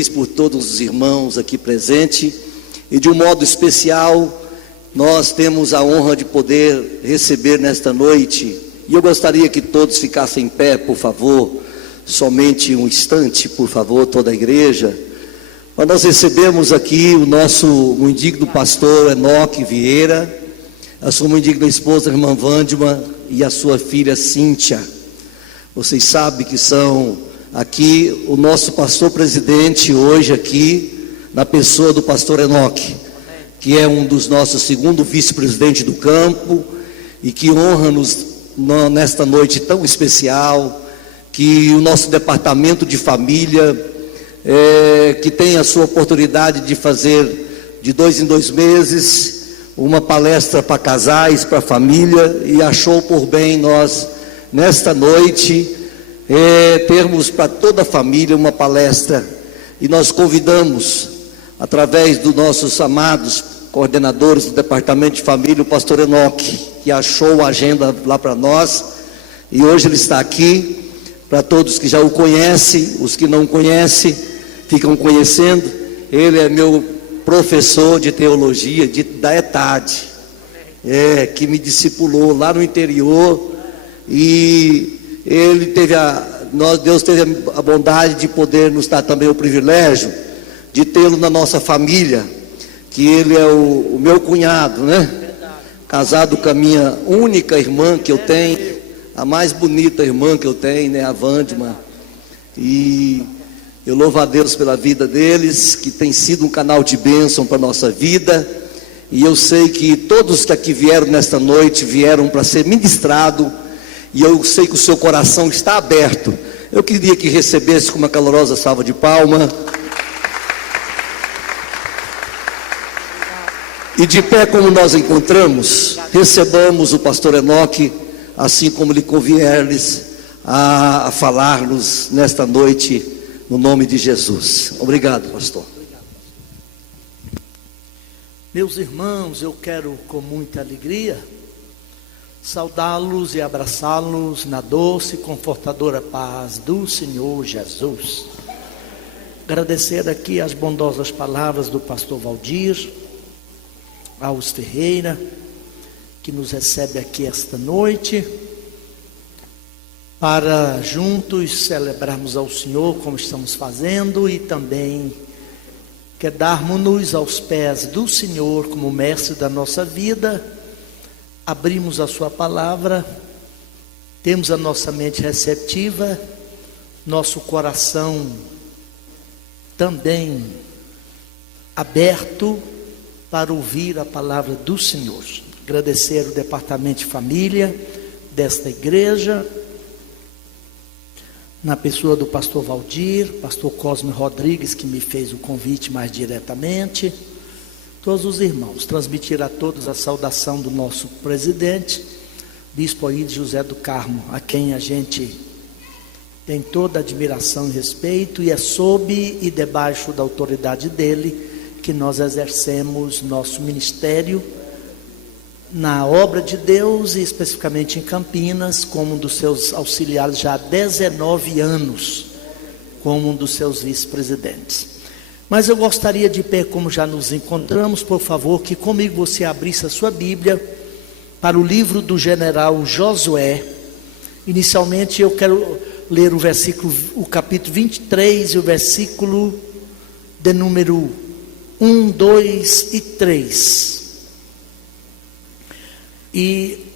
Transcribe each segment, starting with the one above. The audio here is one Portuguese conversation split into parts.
feliz por todos os irmãos aqui presentes. E de um modo especial, nós temos a honra de poder receber nesta noite. E eu gostaria que todos ficassem em pé, por favor. Somente um instante, por favor, toda a igreja. Mas nós recebemos aqui o nosso muito digno pastor Enoque Vieira, a sua muito digna esposa, a irmã Vândima, e a sua filha Cíntia. Vocês sabem que são aqui o nosso pastor presidente hoje aqui, na pessoa do pastor Enoque, que é um dos nossos segundo vice-presidente do campo, e que honra-nos nesta noite tão especial, que o nosso departamento de família, que tem a sua oportunidade de fazer de 2 em 2 meses, uma palestra para casais, para família, e achou por bem nós, nesta noite, termos para toda a família uma palestra, e nós convidamos, através dos nossos amados coordenadores do departamento de família, o pastor Enoque, que achou a agenda lá para nós, e hoje ele está aqui, para todos que já o conhecem, os que não conhecem, ficam conhecendo. Ele é meu professor de teologia da ETAD, que me discipulou lá no interior, e ele teve Deus teve a bondade de poder nos dar também o privilégio de tê-lo na nossa família, que ele é o meu cunhado, né? Casado com a minha única irmã que eu tenho, a mais bonita irmã que eu tenho, né? A Vândima. E eu louvo a Deus pela vida deles, que tem sido um canal de bênção para a nossa vida. E eu sei que todos que aqui vieram nesta noite, vieram para ser ministrado, e eu sei que o seu coração está aberto. Eu queria que recebesse com uma calorosa salva de palmas. E de pé como nós encontramos, recebamos o pastor Enoque, assim como lhe convier-lhes a falar-nos nesta noite, no nome de Jesus. Obrigado, pastor. Meus irmãos, eu quero com muita alegria saudá-los e abraçá-los na doce e confortadora paz do Senhor Jesus. Agradecer aqui as bondosas palavras do pastor Valdir Alves Ferreira, que nos recebe aqui esta noite, para juntos celebrarmos ao Senhor como estamos fazendo, e também quedarmos-nos aos pés do Senhor como mestre da nossa vida. Abrimos a sua palavra, temos a nossa mente receptiva, nosso coração também aberto para ouvir a palavra do Senhor. Agradecer o departamento de família desta igreja, na pessoa do pastor Valdir, pastor Cosme Rodrigues, que me fez o convite mais diretamente, todos os irmãos, transmitir a todos a saudação do nosso presidente, bispo Aíde José do Carmo, a quem a gente tem toda a admiração e respeito, e é sob e debaixo da autoridade dele que nós exercemos nosso ministério na obra de Deus, e especificamente em Campinas, como um dos seus auxiliares já há 19 anos, como um dos seus vice-presidentes. Mas eu gostaria de pé, como já nos encontramos, por favor, que comigo você abrisse a sua Bíblia para o livro do general Josué. Inicialmente eu quero ler o capítulo 23 e o versículo de número 1, 2 e 3. E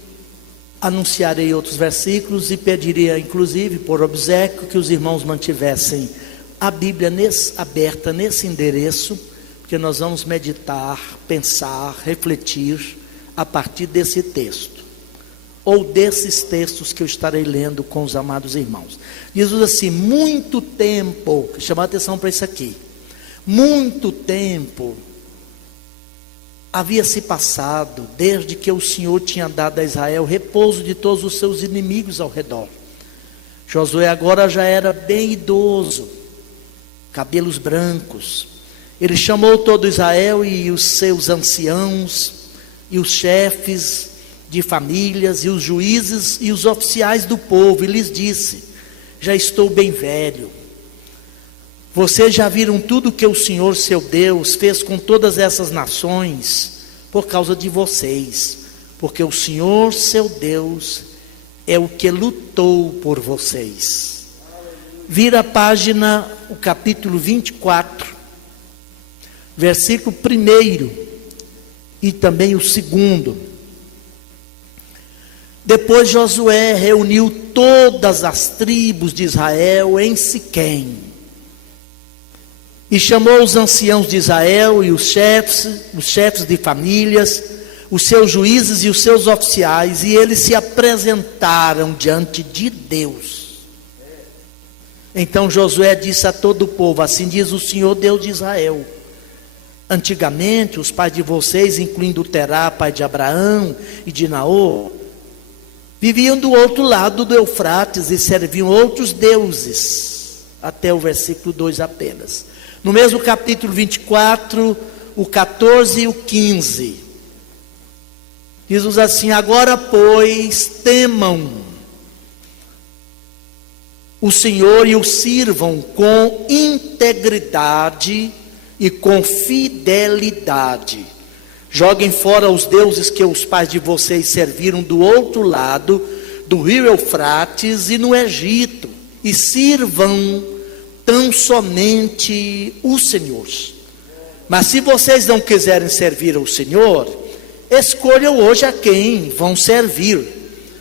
anunciarei outros versículos e pediria, inclusive, por obséquio, que os irmãos mantivessem a Bíblia aberta nesse endereço, porque nós vamos meditar, pensar, refletir a partir desse texto, ou desses textos que eu estarei lendo com os amados irmãos. Jesus assim, muito tempo, chamar a atenção para isso aqui, muito tempo havia se passado desde que o Senhor tinha dado a Israel repouso de todos os seus inimigos ao redor. Josué agora já era bem idoso, cabelos brancos. Ele chamou todo Israel e os seus anciãos, e os chefes de famílias, e os juízes e os oficiais do povo, e lhes disse: já estou bem velho, Vocês já viram tudo que o Senhor, seu Deus, fez com todas essas nações por causa de vocês, porque o Senhor, seu Deus, é o que lutou por vocês. Vira a página, o capítulo 24, versículo 1 e também o 2. Depois Josué reuniu todas as tribos de Israel em Siquém, e chamou os anciãos de Israel e os chefes de famílias, os seus juízes e os seus oficiais, e eles se apresentaram diante de Deus. Então Josué disse a todo o povo: assim diz o Senhor Deus de Israel: antigamente os pais de vocês, incluindo Terá, pai de Abraão e de Naor, viviam do outro lado do Eufrates e serviam outros deuses, até o versículo 2 apenas. No mesmo capítulo 24, o 14 e o 15, diz-nos assim: agora, pois, temam o Senhor e o sirvam com integridade e com fidelidade. Joguem fora os deuses que os pais de vocês serviram do outro lado do rio Eufrates e no Egito, e sirvam tão somente o Senhor. Mas se vocês não quiserem servir ao Senhor, escolham hoje a quem vão servir.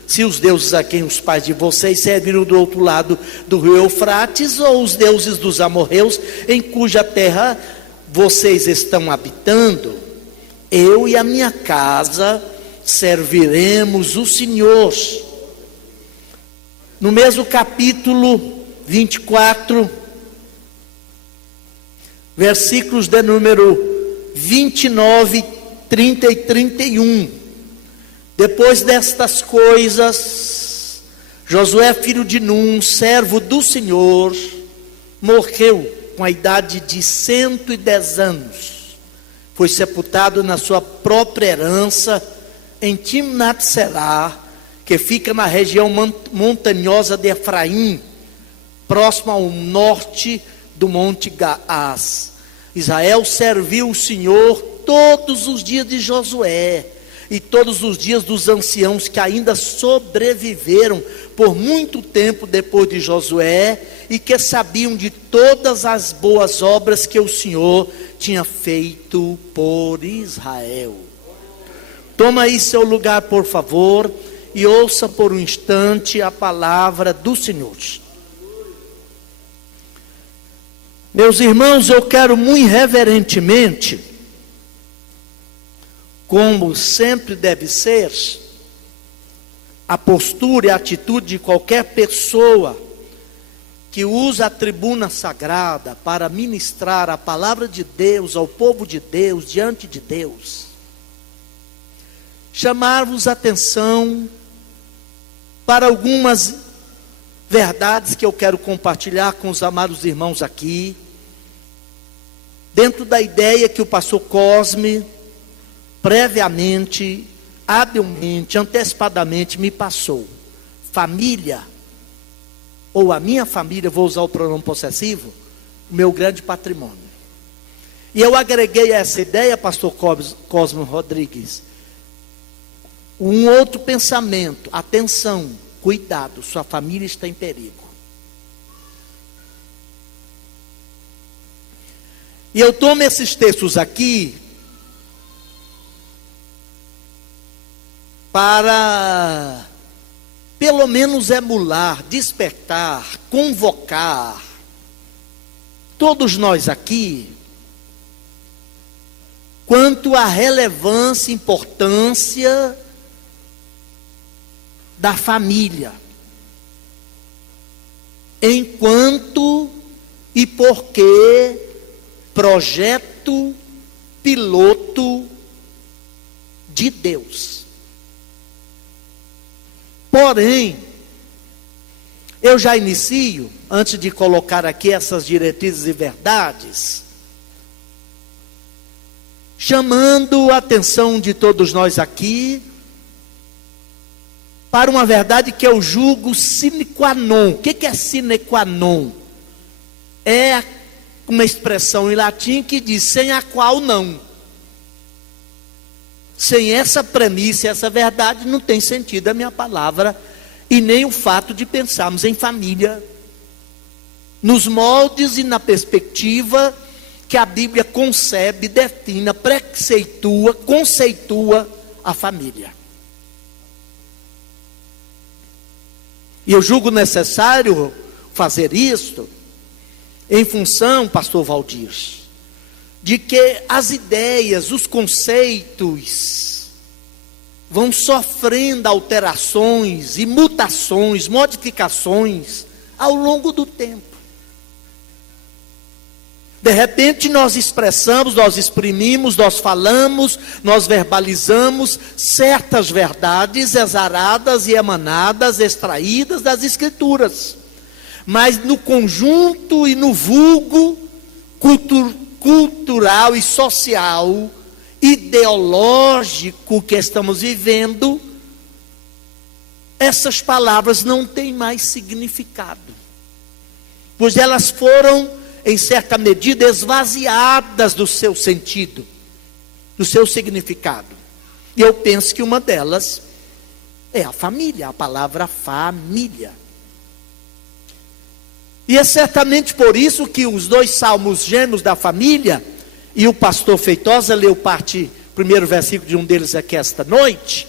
Se os deuses a quem os pais de vocês serviram do outro lado do rio Eufrates, ou os deuses dos amorreus em cuja terra vocês estão habitando, eu e a minha casa serviremos o Senhor. No mesmo capítulo 24, versículos de número 29, 30 e 31. Depois destas coisas, Josué, filho de Num, servo do Senhor, morreu com a idade de 110 anos. Foi sepultado na sua própria herança em Timnat-Será, que fica na região montanhosa de Efraim, próximo ao norte do Monte Gaás. Israel serviu o Senhor todos os dias de Josué e todos os dias dos anciãos que ainda sobreviveram por muito tempo depois de Josué e que sabiam de todas as boas obras que o Senhor tinha feito por Israel. Toma aí seu lugar, por favor, e ouça por um instante a palavra do Senhor. Meus irmãos, eu quero muito reverentemente, como sempre deve ser, a postura e a atitude de qualquer pessoa que usa a tribuna sagrada para ministrar a palavra de Deus ao povo de Deus, diante de Deus, chamar-vos a atenção para algumas verdades que eu quero compartilhar com os amados irmãos aqui, dentro da ideia que o pastor Cosme previamente, habilmente, antecipadamente me passou. Família, ou a minha família, vou usar o pronome possessivo, o meu grande patrimônio. E eu agreguei a essa ideia, pastor Cosme Rodrigues, um outro pensamento: atenção, cuidado, sua família está em perigo. E eu tomo esses textos aqui para, pelo menos, emular, despertar, convocar todos nós aqui quanto à relevância e importância da família, enquanto e porque projeto piloto de Deus. Porém, eu já inicio, antes de colocar aqui essas diretrizes e verdades, chamando a atenção de todos nós aqui para uma verdade que eu julgo sine qua non. O que é sine qua non? É uma expressão em latim que diz: sem a qual não. Sem essa premissa, essa verdade, não tem sentido a minha palavra, e nem o fato de pensarmos em família, nos moldes e na perspectiva que a Bíblia concebe, defina, preceitua, conceitua a família. E eu julgo necessário fazer isto em função, pastor Valdir, de que as ideias, os conceitos vão sofrendo alterações e mutações, modificações ao longo do tempo. De repente nós expressamos, nós exprimimos, nós falamos, nós verbalizamos certas verdades exaradas e emanadas, extraídas das Escrituras. Mas no conjunto e no vulgo cultural e social, ideológico que estamos vivendo, essas palavras não têm mais significado. Pois elas foram, em certa medida, esvaziadas do seu sentido, do seu significado. E eu penso que uma delas é a família, a palavra família. E é certamente por isso que os dois salmos gêmeos da família, e o pastor Feitosa leu primeiro versículo de um deles aqui esta noite,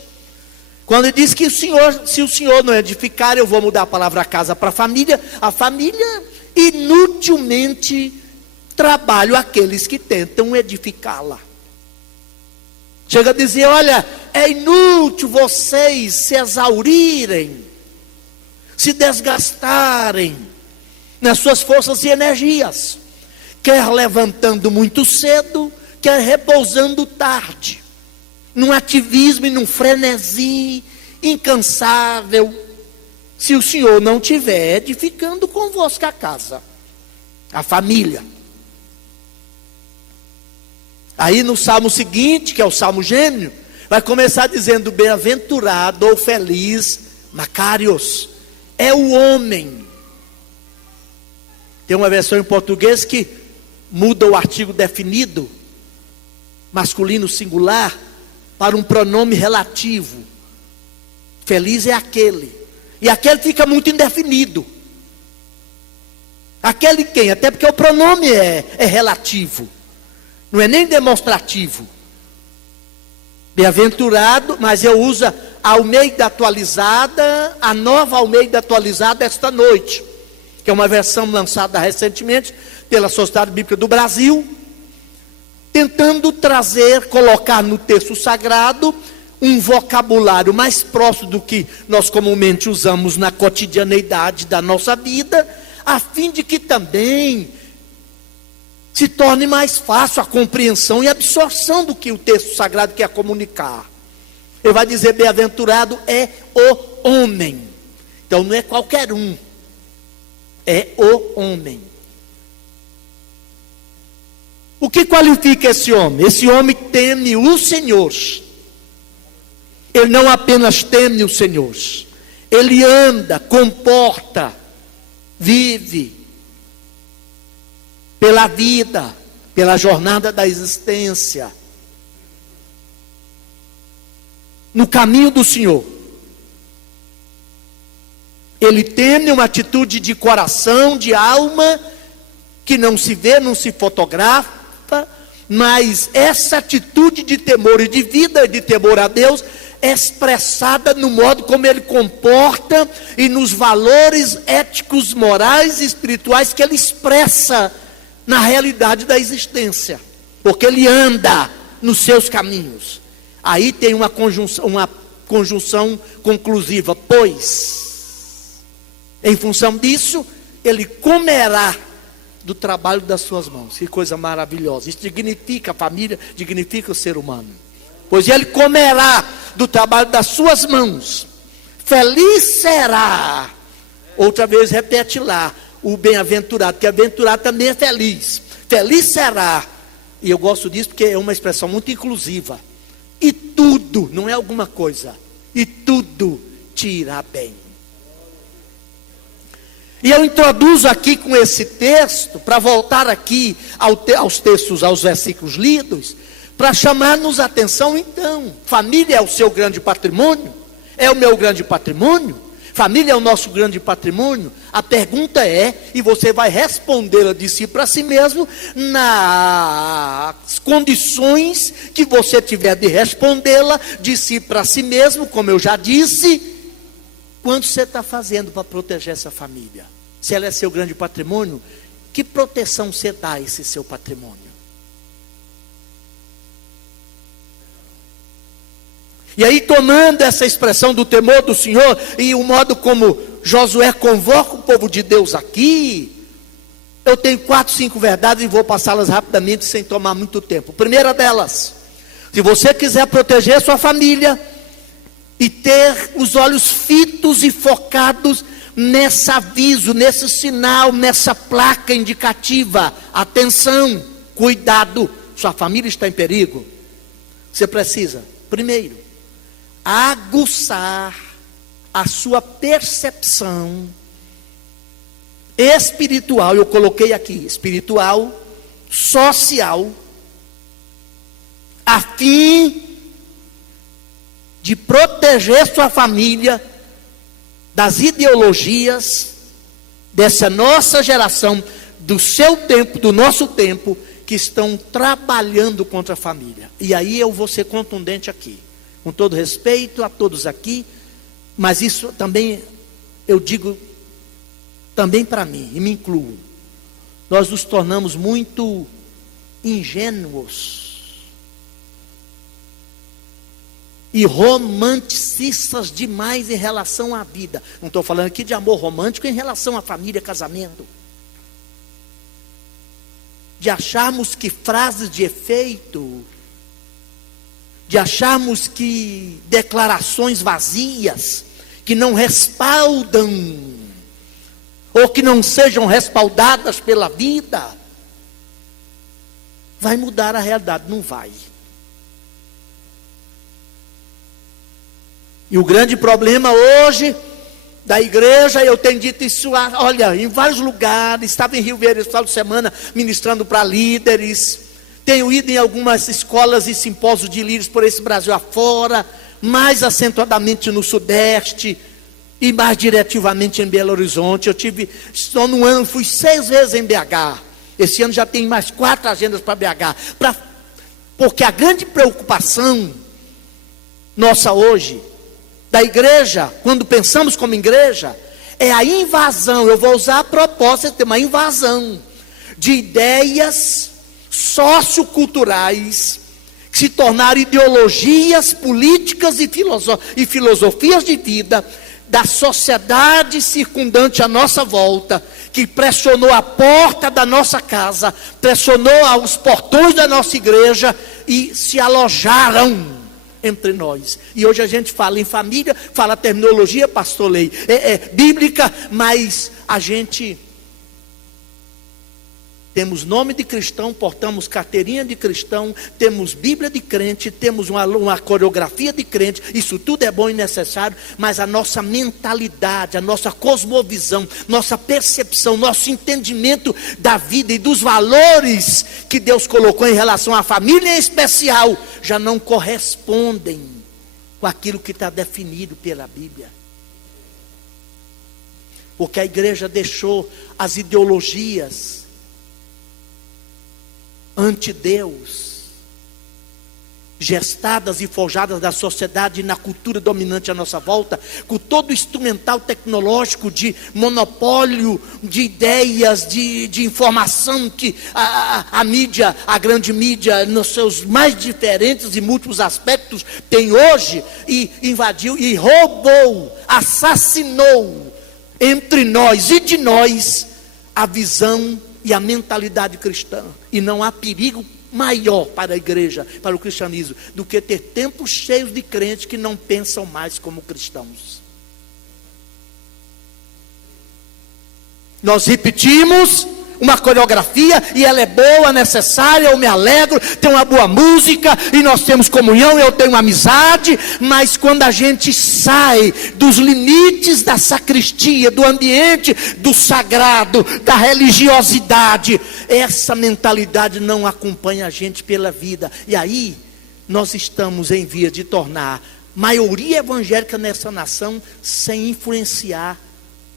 quando ele diz que se o Senhor não edificar, eu vou mudar a palavra casa para família. A família inutilmente trabalha aqueles que tentam edificá-la. Chega a dizer: olha, é inútil vocês se exaurirem, se desgastarem nas suas forças e energias, quer levantando muito cedo, quer repousando tarde, num ativismo e num frenesi incansável, se o Senhor não estiver edificando convosco a casa, a família. Aí no salmo seguinte, que é o salmo gêmeo, vai começar dizendo: bem-aventurado ou feliz, Macarios, é o homem. Tem uma versão em português que muda o artigo definido, masculino singular, para um pronome relativo. Feliz é aquele. E aquele fica muito indefinido. Aquele quem? Até porque o pronome é relativo. Não é nem demonstrativo. Bem-aventurado, mas eu uso a Almeida atualizada, a nova Almeida atualizada esta noite, que é uma versão lançada recentemente pela Sociedade Bíblica do Brasil, tentando colocar no texto sagrado um vocabulário mais próximo do que nós comumente usamos na cotidianeidade da nossa vida, a fim de que também se torne mais fácil a compreensão e absorção do que o texto sagrado quer comunicar. Ele vai dizer: bem-aventurado é o homem. Então não é qualquer um, é o homem. O que qualifica esse homem? Esse homem teme o Senhor. Ele não apenas teme o Senhor, ele anda, comporta, vive pela vida, pela jornada da existência, no caminho do Senhor. Ele teme, uma atitude de coração, de alma, que não se vê, não se fotografa, mas essa atitude de temor e de vida, e de temor a Deus, é expressada no modo como ele comporta e nos valores éticos, morais e espirituais que ele expressa na realidade da existência, porque ele anda nos seus caminhos. Aí tem uma conjunção conclusiva: pois, em função disso, ele comerá do trabalho das suas mãos. Que coisa maravilhosa! Isso dignifica a família, dignifica o ser humano. Pois ele comerá do trabalho das suas mãos. Feliz será. Outra vez repete lá, o bem-aventurado, que aventurado também é feliz. Feliz será. E eu gosto disso porque é uma expressão muito inclusiva. E tudo, não é alguma coisa, e tudo te irá bem. E eu introduzo aqui com esse texto, para voltar aqui aos textos, aos versículos lidos, para chamar-nos a atenção então. Família é o seu grande patrimônio? É o meu grande patrimônio? Família é o nosso grande patrimônio? A pergunta é, e você vai respondê-la de si para si mesmo, nas condições que você tiver de respondê-la de si para si mesmo, como eu já disse. Quanto você está fazendo para proteger essa família? Se ela é seu grande patrimônio, que proteção você dá a esse seu patrimônio? E aí, tomando essa expressão do temor do Senhor, e o modo como Josué convoca o povo de Deus aqui, eu tenho 4, 5 verdades e vou passá-las rapidamente, sem tomar muito tempo. Primeira delas, se você quiser proteger sua família, e ter os olhos fitos e focados nesse aviso, nesse sinal, nessa placa indicativa, atenção, cuidado, sua família está em perigo, você precisa, primeiro, aguçar a sua percepção espiritual, eu coloquei aqui, espiritual, social, a fim de proteger sua família das ideologias dessa nossa geração, do seu tempo, do nosso tempo, que estão trabalhando contra a família. E aí eu vou ser contundente aqui, com todo respeito a todos aqui, mas isso também, eu digo, também para mim, e me incluo. Nós nos tornamos muito ingênuos e romanticistas demais em relação à vida. Não estou falando aqui de amor romântico em relação à família, casamento. De acharmos que frases de efeito, de acharmos que declarações vazias, que não respaldam, ou que não sejam respaldadas pela vida, vai mudar a realidade. Não vai. E o grande problema hoje da igreja, eu tenho dito isso, olha, em vários lugares, estava em Rio Verde esse final de semana ministrando para líderes, tenho ido em algumas escolas e simpósios de líderes por esse Brasil afora, mais acentuadamente no Sudeste e mais diretivamente em Belo Horizonte. Estou no ano, fui 6 vezes em BH, esse ano já tem mais 4 agendas para BH, porque a grande preocupação nossa hoje, da igreja, quando pensamos como igreja, é a invasão, eu vou usar a proposta de ter uma invasão de ideias socioculturais, que se tornaram ideologias políticas e filosofias de vida, da sociedade circundante à nossa volta, que pressionou a porta da nossa casa, pressionou os portões da nossa igreja, e se alojaram entre nós. E hoje a gente fala em família, fala terminologia, pastor Lei, bíblica, mas a gente temos nome de cristão, portamos carteirinha de cristão, temos Bíblia de crente, temos uma coreografia de crente, isso tudo é bom e necessário, mas a nossa mentalidade, a nossa cosmovisão, nossa percepção, nosso entendimento da vida e dos valores que Deus colocou em relação à família em especial, já não correspondem com aquilo que está definido pela Bíblia. Porque a igreja deixou as ideologias anti-Deus, gestadas e forjadas da sociedade e na cultura dominante à nossa volta, com todo o instrumental tecnológico de monopólio de ideias, de informação que a mídia, a grande mídia, nos seus mais diferentes e múltiplos aspectos, tem hoje, e invadiu, e roubou, assassinou entre nós e de nós a visão e a mentalidade cristã. E não há perigo maior para a igreja, para o cristianismo, do que ter tempos cheios de crentes que não pensam mais como cristãos. Nós repetimos uma coreografia, e ela é boa, necessária, eu me alegro, tem uma boa música, e nós temos comunhão, eu tenho amizade, mas quando a gente sai dos limites da sacristia, do ambiente do sagrado, da religiosidade, essa mentalidade não acompanha a gente pela vida, e aí nós estamos em via de tornar maioria evangélica nessa nação, sem influenciar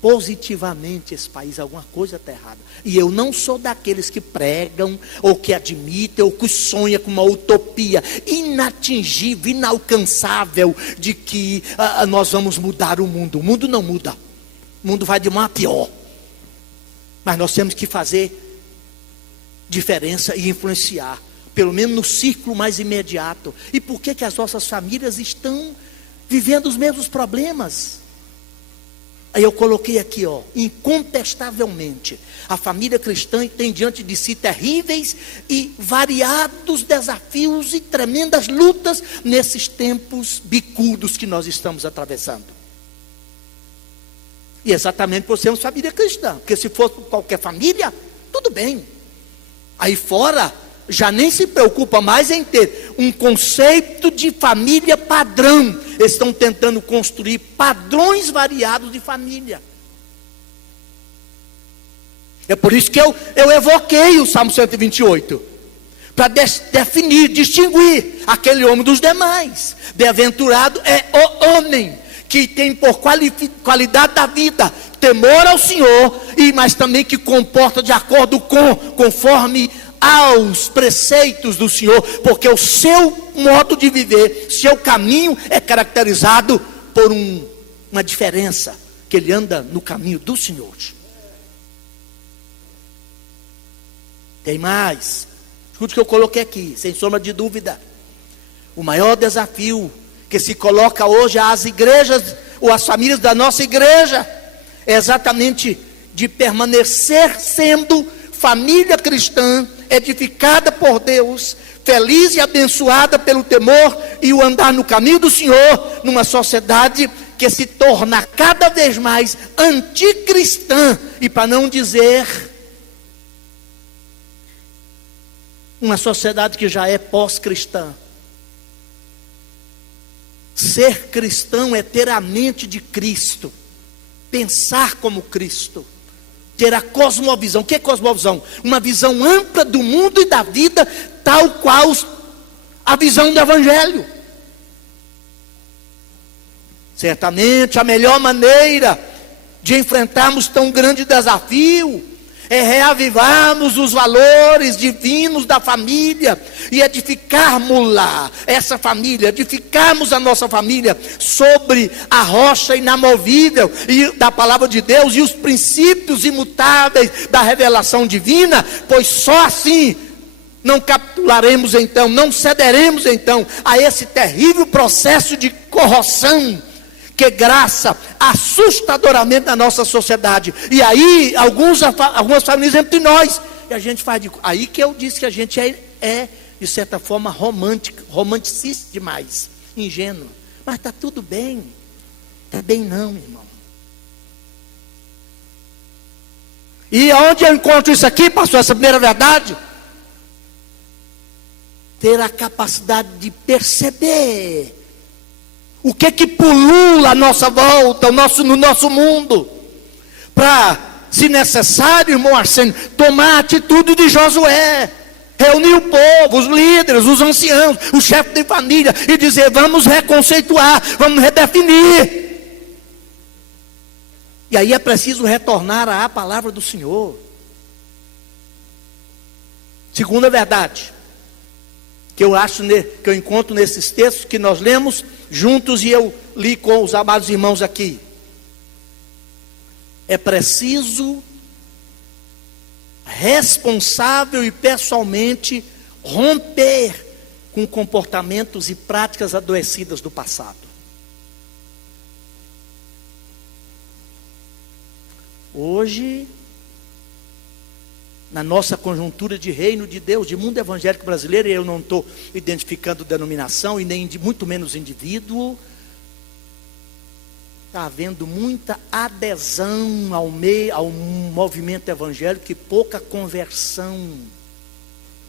positivamente esse país. Alguma coisa está errada. E eu não sou daqueles que pregam, ou que admitem, ou que sonham com uma utopia inatingível, inalcançável, de que nós vamos mudar o mundo. O mundo não muda, o mundo vai de mal a pior, mas nós temos que fazer diferença e influenciar, pelo menos no círculo mais imediato. E por que as nossas famílias estão vivendo os mesmos problemas? Aí eu coloquei aqui, incontestavelmente, a família cristã tem diante de si terríveis e variados desafios e tremendas lutas nesses tempos bicudos que nós estamos atravessando. E exatamente por sermos família cristã, porque se fosse qualquer família, tudo bem. Aí fora, já nem se preocupa mais em ter um conceito de família padrão. Eles estão tentando construir padrões variados de família. É por isso que eu evoquei o Salmo 128. Para definir, distinguir aquele homem dos demais. Bem-aventurado é o homem que tem por qualidade da vida temor ao Senhor, mas também que comporta de acordo conforme aos preceitos do Senhor, porque o seu modo de viver, seu caminho é caracterizado por uma diferença, que ele anda no caminho do Senhor. Tem mais, escute o que eu coloquei aqui, sem sombra de dúvida, o maior desafio que se coloca hoje às igrejas, ou às famílias da nossa igreja, é exatamente de permanecer sendo família cristã, edificada por Deus, feliz e abençoada pelo temor e o andar no caminho do Senhor, numa sociedade que se torna cada vez mais anticristã, e para não dizer uma sociedade que já é pós-cristã. Ser cristão é ter a mente de Cristo, pensar como Cristo, ter a cosmovisão. O que é cosmovisão? Uma visão ampla do mundo e da vida, tal qual a visão do Evangelho. Certamente a melhor maneira de enfrentarmos tão grande desafio é reavivarmos os valores divinos da família e edificarmos lá essa família, edificarmos a nossa família sobre a rocha inamovível e da palavra de Deus e os princípios imutáveis da revelação divina, pois só assim não capitularemos então, não cederemos então a esse terrível processo de corrosão que graça assustadoramente na nossa sociedade. E aí, algumas famílias entre nós, e a gente faz aí que eu disse que a gente é de certa forma romanticista demais, ingênuo. Mas está tudo bem. Está bem não, irmão. E onde eu encontro isso aqui, pastor, essa primeira verdade? Ter a capacidade de perceber o que pulula à nossa volta, no nosso mundo, para, se necessário, irmão Arsênio, tomar a atitude de Josué, reunir o povo, os líderes, os anciãos, os chefes de família, e dizer: vamos reconceituar, vamos redefinir. E aí é preciso retornar à palavra do Senhor. Segunda verdade, que eu acho que eu encontro nesses textos que nós lemos juntos e eu li com os amados irmãos aqui. É preciso responsável e pessoalmente romper com comportamentos e práticas adoecidas do passado. Hoje, na nossa conjuntura de reino de Deus, de mundo evangélico brasileiro, e eu não estou identificando denominação e nem muito menos indivíduo, está havendo muita adesão ao movimento evangélico e pouca conversão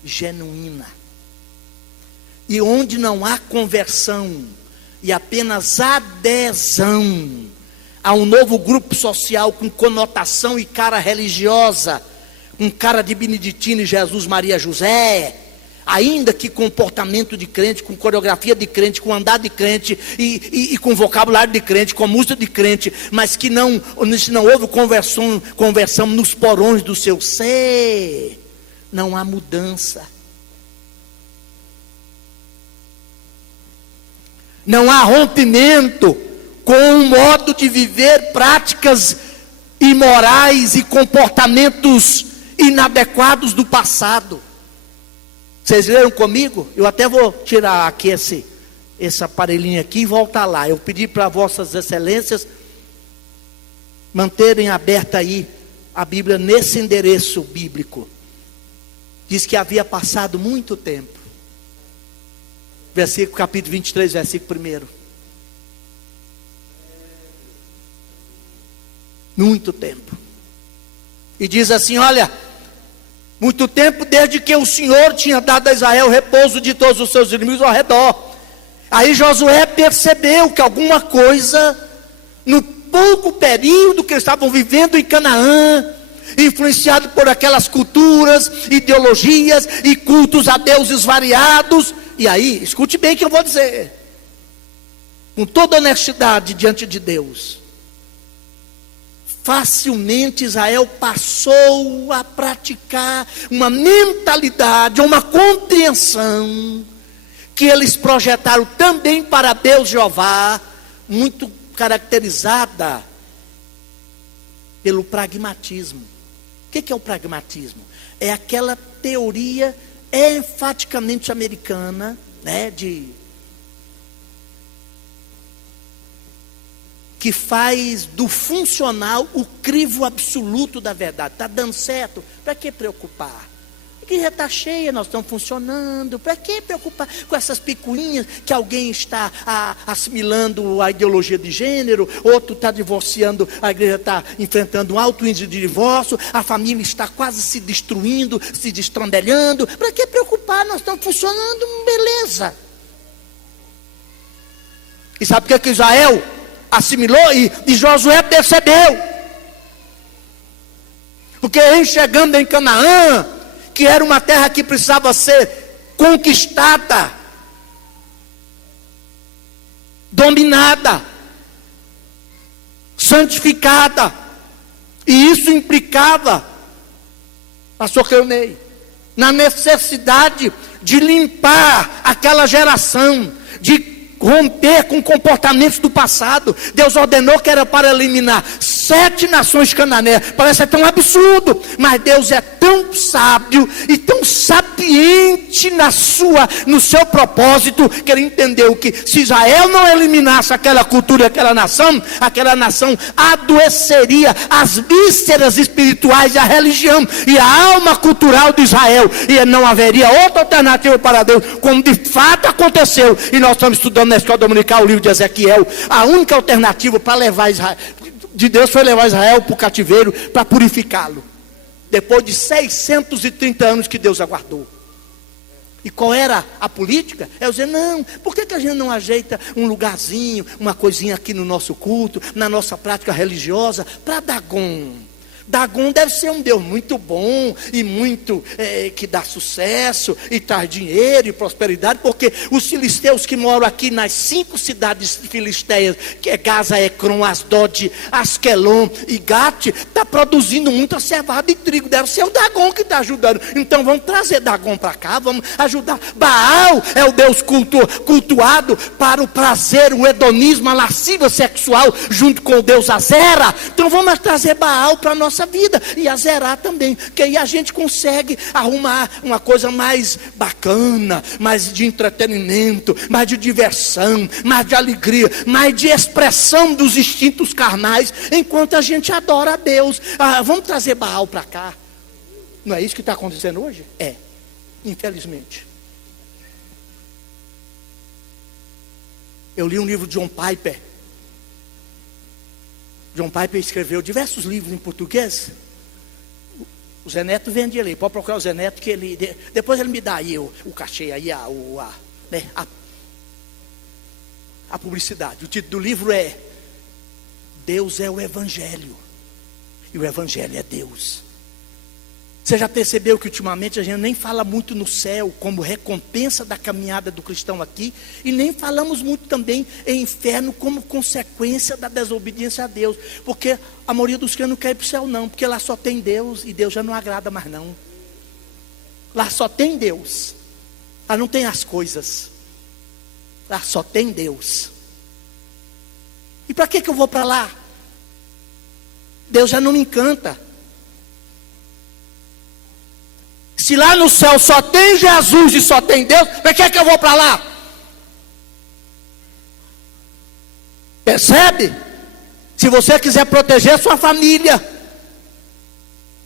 genuína. E onde não há conversão e apenas adesão a um novo grupo social com conotação e cara religiosa, com cara de Beneditino, Jesus, Maria, José, ainda que comportamento de crente, com coreografia de crente, com andar de crente e com vocabulário de crente, com música de crente, mas que não houve conversão nos porões do seu ser, não há mudança. Não há rompimento com um modo de viver, práticas imorais e comportamentos inadequados do passado. Vocês leram comigo? Eu até vou tirar aqui esse aparelhinho aqui e voltar lá. Eu pedi para vossas excelências manterem aberta aí a Bíblia nesse endereço bíblico. Diz que havia passado muito tempo. Capítulo 23, versículo 1. Muito tempo. E diz assim, olha, muito tempo desde que o Senhor tinha dado a Israel repouso de todos os seus inimigos ao redor. Aí Josué percebeu que alguma coisa, no pouco período que eles estavam vivendo em Canaã, influenciado por aquelas culturas, ideologias e cultos a deuses variados. E aí, escute bem o que eu vou dizer, com toda honestidade diante de Deus. Facilmente Israel passou a praticar uma mentalidade, uma compreensão, que eles projetaram também para Deus Jeová, muito caracterizada pelo pragmatismo. O que é o pragmatismo? É aquela teoria enfaticamente americana, né, que faz do funcional o crivo absoluto da verdade. Está dando certo? Para que preocupar? A igreja está cheia, nós estamos funcionando. Para que preocupar com essas picuinhas que alguém está assimilando a ideologia de gênero, outro está divorciando, a igreja está enfrentando um alto índice de divórcio, a família está quase se destruindo, se destrambelhando. Para que preocupar? Nós estamos funcionando, beleza. E sabe o que Israel assimilou e Josué percebeu? Porque chegando em Canaã, que era uma terra que precisava ser conquistada, dominada, santificada, e isso implicava, pastor Cleonei, na necessidade de limpar aquela geração, de romper com comportamentos do passado. Deus ordenou que era para eliminar 7 nações cananéias. Parece tão absurdo, mas Deus é tão sábio e tão sapiente no seu propósito, que ele entendeu que se Israel não eliminasse aquela cultura e aquela nação adoeceria as vísceras espirituais e a religião e a alma cultural de Israel, e não haveria outra alternativa para Deus, como de fato aconteceu. E nós estamos estudando na escola dominical o livro de Ezequiel. A única alternativa para levar Israel de Deus foi levar Israel para o cativeiro, para purificá-lo, depois de 630 anos que Deus aguardou. E qual era a política? É dizer, não, por que a gente não ajeita um lugarzinho, uma coisinha aqui no nosso culto, na nossa prática religiosa, para Dagon? Dagon deve ser um Deus muito bom e muito que dá sucesso e traz dinheiro e prosperidade, porque os filisteus que moram aqui nas 5 cidades filisteias, que é Gaza, Ecrom, Asdod, Asquelon e Gat, está produzindo muita cevada e trigo. Deve ser o Dagon que está ajudando. Então vamos trazer Dagon para cá, vamos ajudar. Baal é o Deus cultuado para o prazer, o hedonismo, a lascívia sexual, junto com o Deus Azera. Então vamos trazer Baal para a nossa vida e a zerar também, que aí a gente consegue arrumar uma coisa mais bacana, mais de entretenimento, mais de diversão, mais de alegria, mais de expressão dos instintos carnais, enquanto a gente adora a Deus. Vamos trazer Baal para cá. Não é isso que está acontecendo hoje? É, infelizmente. Eu li um livro de John Piper, John Piper escreveu diversos livros em português. O Zé Neto vende ali. Pode procurar o Zé Neto que ele... Depois ele me dá aí o cachê, aí a publicidade. O título do livro é Deus é o Evangelho. E o Evangelho é Deus. Você já percebeu que ultimamente a gente nem fala muito no céu como recompensa da caminhada do cristão aqui, e nem falamos muito também em inferno como consequência da desobediência a Deus, porque a maioria dos crentes não quer ir para o céu não, porque lá só tem Deus e Deus já não agrada mais não. Lá só tem Deus, lá não tem as coisas, lá só tem Deus. E para que eu vou para lá? Deus já não me encanta. Se lá no céu só tem Jesus e só tem Deus, para que eu vou para lá? Percebe? Se você quiser proteger a sua família,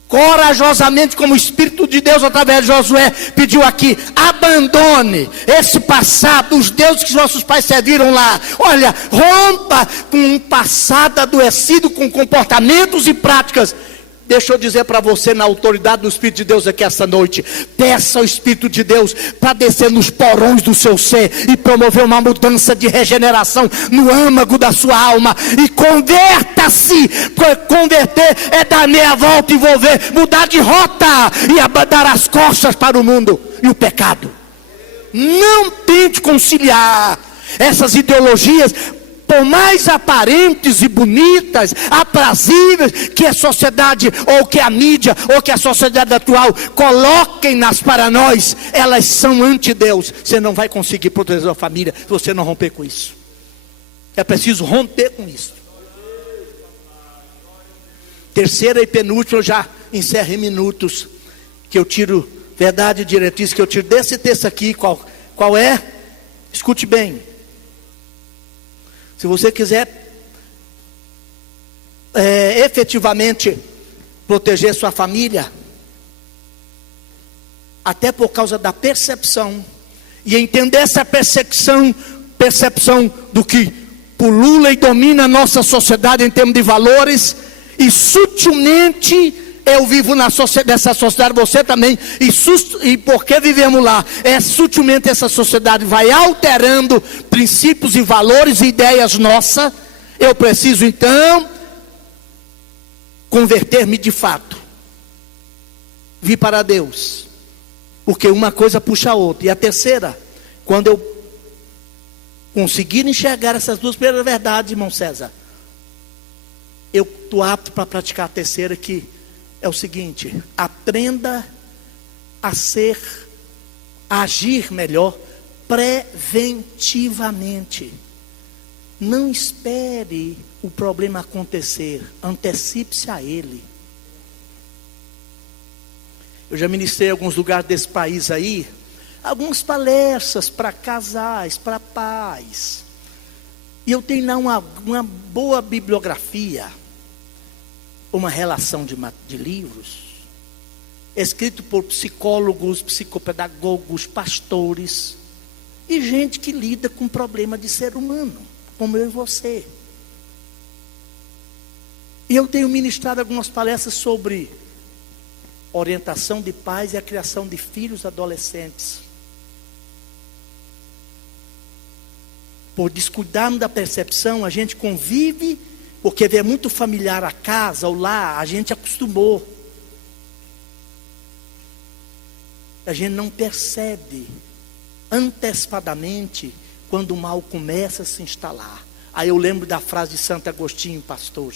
corajosamente, como o Espírito de Deus através de Josué pediu aqui, abandone esse passado, os deuses que nossos pais serviram lá. Olha, rompa com um passado adoecido, com comportamentos e práticas. Deixa eu dizer para você, na autoridade do Espírito de Deus aqui essa noite, peça ao Espírito de Deus para descer nos porões do seu ser e promover uma mudança de regeneração no âmago da sua alma, e converta-se. Converter é dar meia volta, envolver, mudar de rota e dar as costas para o mundo e o pecado. Não tente conciliar essas ideologias, por mais aparentes e bonitas, aprazíveis que a sociedade, ou que a mídia, ou que a sociedade atual coloquem-nas para nós, elas são anti-Deus. Você não vai conseguir proteger a família se você não romper com isso. É preciso romper com isso. Terceira e penúltima, eu já encerro em minutos, que eu tiro, verdade e diretriz, que eu tiro desse texto aqui. Qual é? Escute bem. Se você quiser efetivamente proteger sua família, até por causa da percepção, e entender essa percepção do que pulula e domina a nossa sociedade em termos de valores, e sutilmente eu vivo nessa sociedade, você também, e porque vivemos lá, sutilmente essa sociedade vai alterando princípios e valores e ideias nossas. Eu preciso então converter-me de fato, vir para Deus, porque uma coisa puxa a outra. E a terceira, quando eu conseguir enxergar essas duas primeiras verdades, irmão César, eu estou apto para praticar a terceira, que é o seguinte: aprenda a agir melhor preventivamente. Não espere o problema acontecer, antecipe-se a ele. Eu já ministrei em alguns lugares desse país aí, algumas palestras para casais, para pais, e eu tenho lá uma boa bibliografia, uma relação de livros, escrito por psicólogos, psicopedagogos, pastores, e gente que lida com problema de ser humano, como eu e você. E eu tenho ministrado algumas palestras sobre orientação de pais e a criação de filhos adolescentes. Por descuidarmos da percepção, a gente convive, porque é muito familiar a casa, o lar, a gente acostumou. A gente não percebe antecipadamente quando o mal começa a se instalar. Aí eu lembro da frase de Santo Agostinho, pastor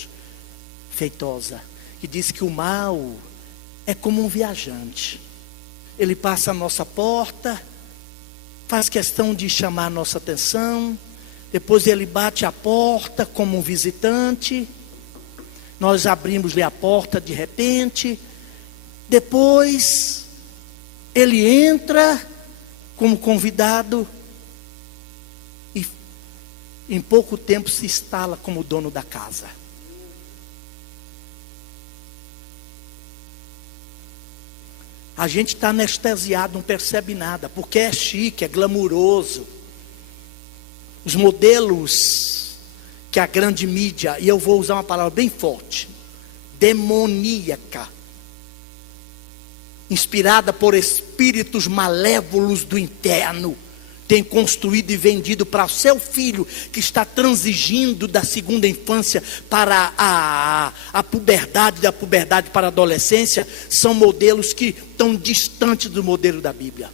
Feitosa, que disse que o mal é como um viajante. Ele passa a nossa porta, faz questão de chamar a nossa atenção, depois ele bate a porta como um visitante, nós abrimos-lhe a porta de repente, depois ele entra como convidado e em pouco tempo se instala como dono da casa. A gente está anestesiado, não percebe nada, porque é chique, é glamuroso. Os modelos que que a grande mídia, e eu vou usar uma palavra bem forte, demoníaca, inspirada por espíritos malévolos do interno, tem construído e vendido para o seu filho, que está transigindo da segunda infância para a puberdade, da puberdade para a adolescência, são modelos que estão distantes do modelo da Bíblia.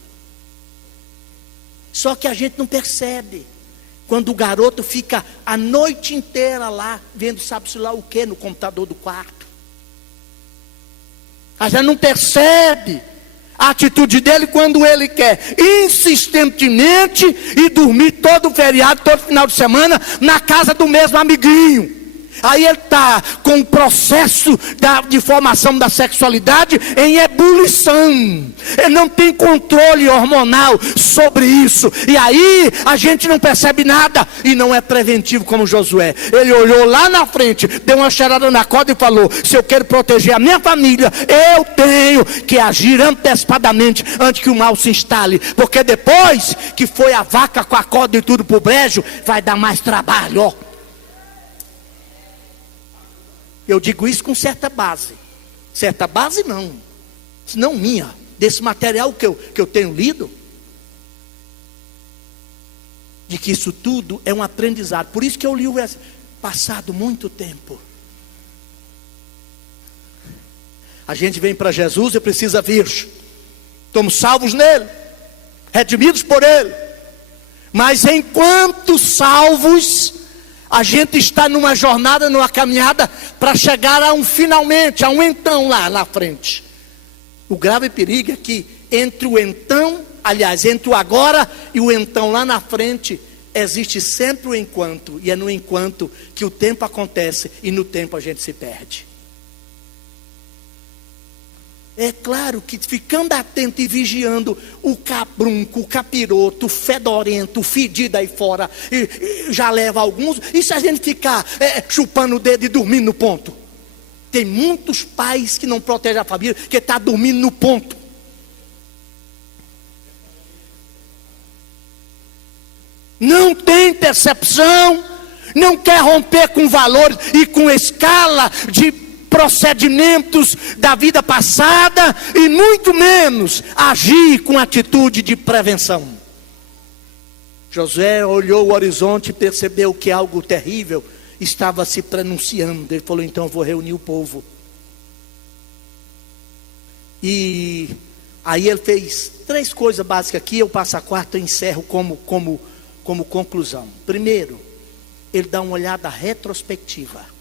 Só que a gente não percebe, quando o garoto fica a noite inteira lá, vendo sabe-se lá o que, no computador do quarto. A gente não percebe a atitude dele quando ele quer insistentemente ir dormir todo feriado, todo final de semana, na casa do mesmo amiguinho. Aí ele está com o processo de formação da sexualidade em ebulição. Ele não tem controle hormonal sobre isso. E aí a gente não percebe nada. E não é preventivo como Josué. Ele olhou lá na frente, deu uma cheirada na corda e falou: se eu quero proteger a minha família, eu tenho que agir antecipadamente, antes que o mal se instale. Porque depois que foi a vaca com a corda e tudo pro brejo, vai dar mais trabalho, ó. Eu digo isso com certa base. Certa base não minha. Desse material que eu tenho lido. De que isso tudo é um aprendizado. Por isso que eu li o verso. Passado muito tempo. A gente vem para Jesus e precisa vir. Estamos salvos nele. Redimidos por ele. Mas enquanto salvos, a gente está numa jornada, numa caminhada, para chegar a um finalmente, a um então lá na frente. O grave perigo é que entre o então, aliás, entre o agora e o então lá na frente, existe sempre o enquanto. E é no enquanto que o tempo acontece e no tempo a gente se perde. É claro que ficando atento e vigiando o cabrunco, o capiroto, o fedorento, o fedido aí fora, e já leva alguns. E se a gente ficar chupando o dedo e dormindo no ponto? Tem muitos pais que não protegem a família, que está dormindo no ponto. Não tem percepção, não quer romper com valores e com escala de procedimentos da vida passada, e muito menos agir com atitude de prevenção. Josué olhou o horizonte e percebeu que algo terrível estava se pronunciando. Ele falou: então eu vou reunir o povo. E aí ele fez 3 coisas básicas aqui. Eu passo a quarta e encerro como conclusão. Primeiro, ele dá uma olhada retrospectiva.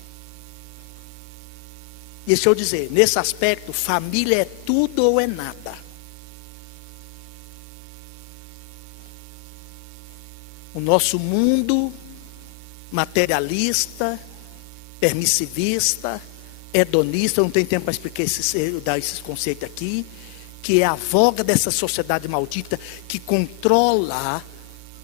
E deixa eu dizer, nesse aspecto, família é tudo ou é nada. O nosso mundo materialista, permissivista, hedonista, não tem tempo para explicar dar esses conceitos aqui, que é a voga dessa sociedade maldita que controla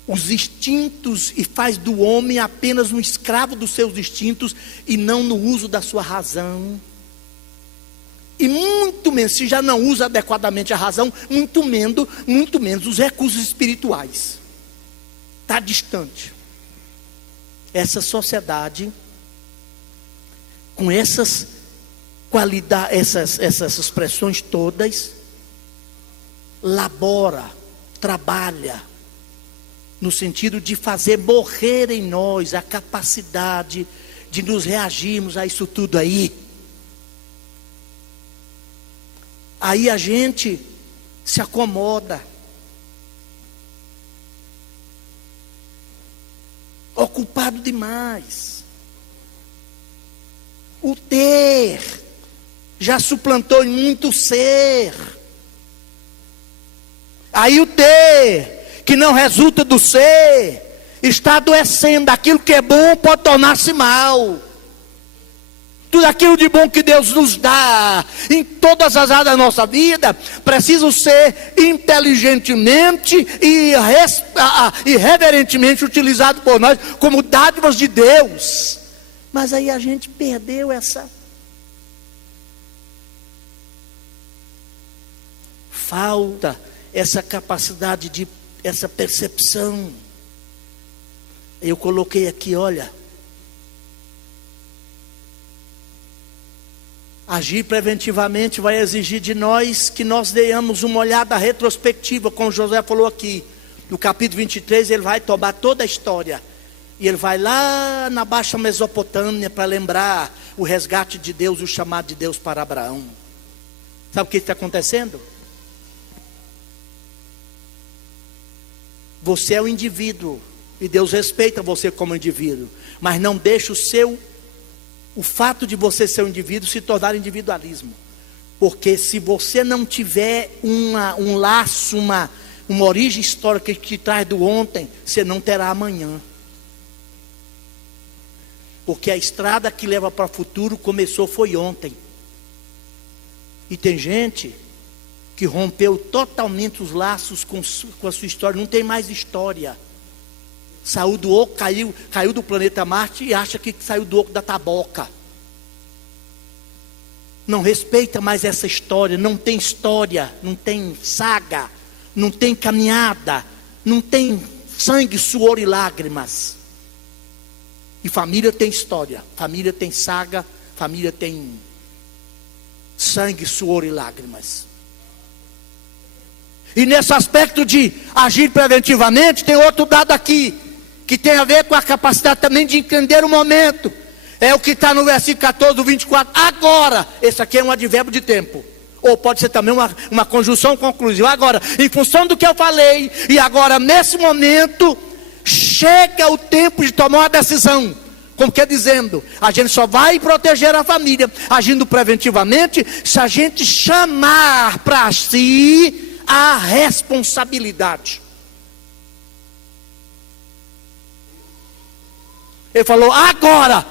os instintos e faz do homem apenas um escravo dos seus instintos e não no uso da sua razão. E muito menos, se já não usa adequadamente a razão, muito menos os recursos espirituais. Está distante. Essa sociedade, com essas qualidades, essas expressões todas, labora, trabalha, no sentido de fazer morrer em nós a capacidade de nos reagirmos a isso tudo aí. Aí a gente se acomoda, ocupado demais. O ter já suplantou em muito ser. Aí o ter, que não resulta do ser, está adoecendo. Aquilo que é bom pode tornar-se mal. Tudo aquilo de bom que Deus nos dá, em todas as áreas da nossa vida, precisa ser inteligentemente e reverentemente utilizado por nós como dádivas de Deus. Mas aí a gente perdeu essa falta, essa capacidade essa percepção. Eu coloquei aqui, olha, Agir preventivamente vai exigir de nós que nós demos uma olhada retrospectiva, como José falou aqui. No capítulo 23 ele vai tomar toda a história. E ele vai lá na Baixa Mesopotâmia para lembrar o resgate de Deus, o chamado de Deus para Abraão. Sabe o que está acontecendo? Você é um indivíduo e Deus respeita você como indivíduo, mas não deixa o fato de você ser um indivíduo se tornar individualismo. Porque se você não tiver um laço, uma origem histórica que te traz do ontem, você não terá amanhã. Porque a estrada que leva para o futuro foi ontem. E tem gente que rompeu totalmente os laços com a sua história, não tem mais história. Saiu do oco, caiu do planeta Marte e acha que saiu do oco da taboca. Não respeita mais essa história, não tem saga, não tem caminhada, não tem sangue, suor e lágrimas. E família tem história, família tem saga, família tem sangue, suor e lágrimas. E nesse aspecto de agir preventivamente, tem outro dado aqui, que tem a ver com a capacidade também de entender o momento. É o que está no versículo 14 do 24. Agora, esse aqui é um advérbio de tempo. Ou pode ser também uma conjunção conclusiva. Agora, em função do que eu falei, e agora nesse momento, chega o tempo de tomar uma decisão. Como que dizendo, a gente só vai proteger a família, agindo preventivamente, se a gente chamar para si a responsabilidade. Ele falou, agora,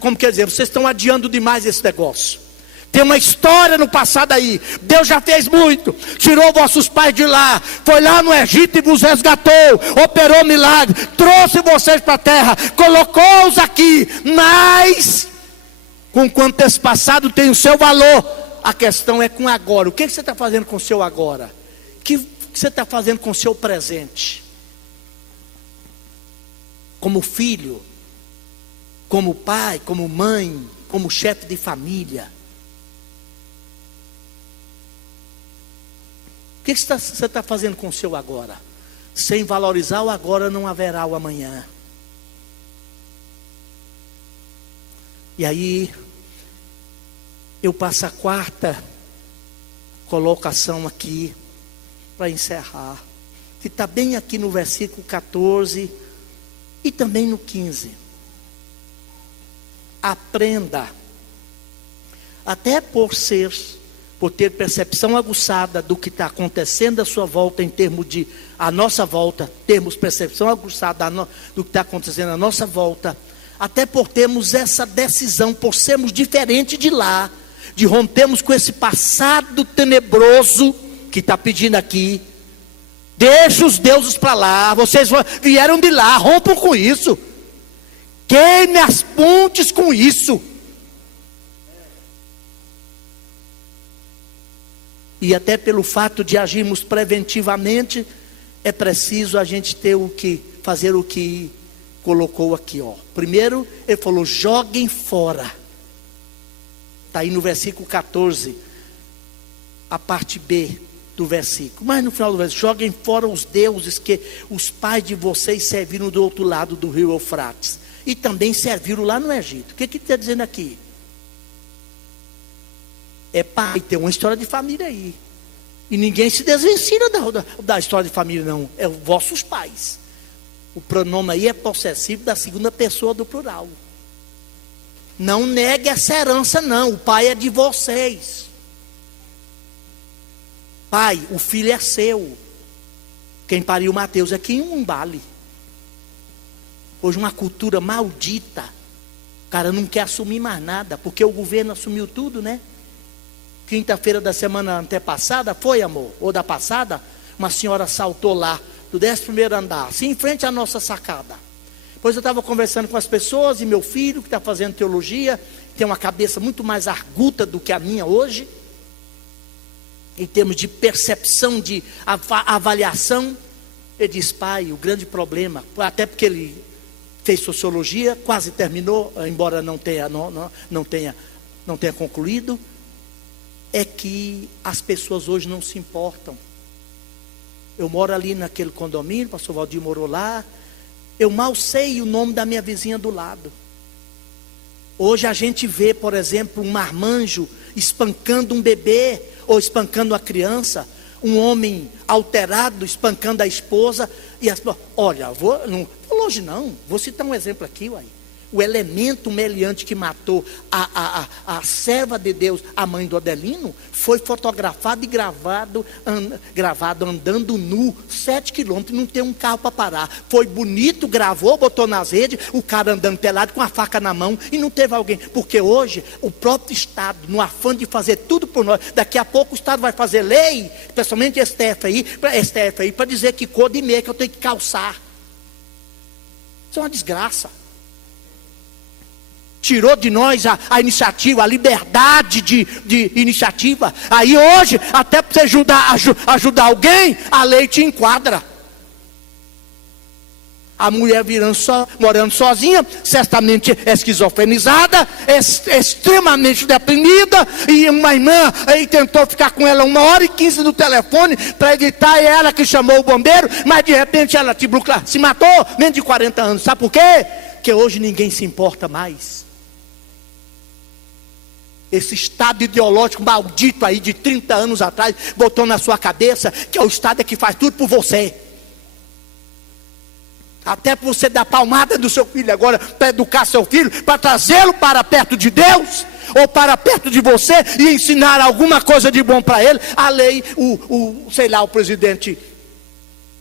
como quer dizer, vocês estão adiando demais esse negócio. Tem uma história no passado aí. Deus já fez muito. Tirou vossos pais de lá. Foi lá no Egito e vos resgatou. Operou milagre. Trouxe vocês para a terra. Colocou-os aqui. Mas, com quanto esse passado tem o seu valor, a questão é com agora. O que você está fazendo com o seu agora? O que você está fazendo com o seu presente? Como filho, como pai, como mãe, como chefe de família. O que você está fazendo com o seu agora? Sem valorizar o agora, não haverá o amanhã. E aí, eu passo a quarta colocação aqui, para encerrar. Que está bem aqui no versículo 14 e também no 15. Aprenda, até por ter percepção aguçada do que está acontecendo à sua volta, em termos de a nossa volta, termos percepção aguçada do que está acontecendo à nossa volta, até por termos essa decisão, por sermos diferentes de lá, de rompermos com esse passado tenebroso, que está pedindo aqui, deixa os deuses para lá, vocês vieram de lá, rompam com isso, queime as pontes com isso. E até pelo fato de agirmos preventivamente, é preciso a gente fazer o que colocou aqui, ó. Primeiro, ele falou, joguem fora. Está aí no versículo 14, a parte B do versículo. Mas no final do versículo, joguem fora os deuses que os pais de vocês serviram do outro lado do rio Eufrates. E também serviram lá no Egito. O que está dizendo aqui? É pai, tem uma história de família aí. E ninguém se desvencilha da história de família, não. É os vossos pais. O pronome aí é possessivo da segunda pessoa do plural. Não negue essa herança, não. O pai é de vocês. Pai, o filho é seu. Quem pariu Mateus é quem um embale. Hoje uma cultura maldita. O cara não quer assumir mais nada, porque o governo assumiu tudo, né? Quinta-feira da semana antepassada, foi, amor? Ou da passada, uma senhora saltou lá, do 11º andar, assim, em frente à nossa sacada. Depois eu estava conversando com as pessoas, e meu filho, que está fazendo teologia, tem uma cabeça muito mais arguta do que a minha hoje, em termos de percepção, de avaliação. Ele diz, pai, o grande problema, até porque ele fez sociologia, quase terminou, embora não tenha não tenha concluído, é que as pessoas hoje não se importam. Eu moro ali naquele condomínio, o pastor Valdir morou lá. Eu mal sei o nome da minha vizinha do lado. Hoje a gente vê, por exemplo, um marmanjo espancando um bebê, ou espancando uma criança, um homem alterado espancando a esposa, e olha, não vou longe não, vou citar um exemplo aqui, uai. O elemento meliante que matou a serva de Deus, a mãe do Adelino, foi fotografado e gravado andando nu, 7 quilômetros, não tem um carro para parar. Foi bonito, gravou, botou nas redes, o cara andando pelado com a faca na mão, e não teve alguém. Porque hoje, o próprio Estado, no afã de fazer tudo por nós, daqui a pouco o Estado vai fazer lei, especialmente STF aí, para dizer que cor de meia que eu tenho que calçar. Isso é uma desgraça. Tirou de nós a iniciativa, a liberdade de iniciativa. Aí hoje, até para você ajudar alguém, a lei te enquadra. A mulher morando sozinha, certamente esquizofrenizada, extremamente deprimida, e uma irmã aí tentou ficar com ela 1h15 no telefone para evitar, e ela que chamou o bombeiro, mas de repente ela se matou, menos de 40 anos. Sabe por quê? Porque hoje ninguém se importa mais. Esse estado ideológico maldito aí de 30 anos atrás botou na sua cabeça que o Estado é que faz tudo por você. Até para você dar palmada do seu filho agora, para educar seu filho, para trazê-lo para perto de Deus, ou para perto de você, e ensinar alguma coisa de bom para ele. A lei, o presidente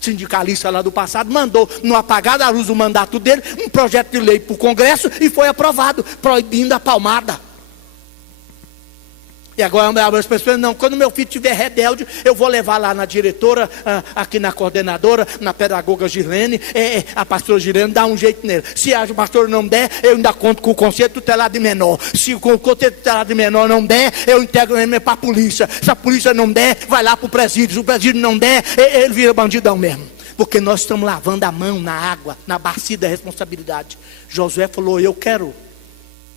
sindicalista lá do passado mandou, no apagar da luz do mandato dele, um projeto de lei para o Congresso, e foi aprovado, proibindo a palmada. E agora as pessoas, não, quando meu filho estiver rebelde, eu vou levar lá na diretora, aqui na coordenadora, na pedagoga Girlene, a pastora Girlene, dá um jeito nele. Se a pastora não der, eu ainda conto com o conselho tutelar de menor. Se o conselho tutelar de menor não der, eu integro ele para a polícia. Se a polícia não der, vai lá para o presídio. Se o presídio não der, ele vira bandidão mesmo. Porque nós estamos lavando a mão na água, na bacia da responsabilidade. Josué falou, eu quero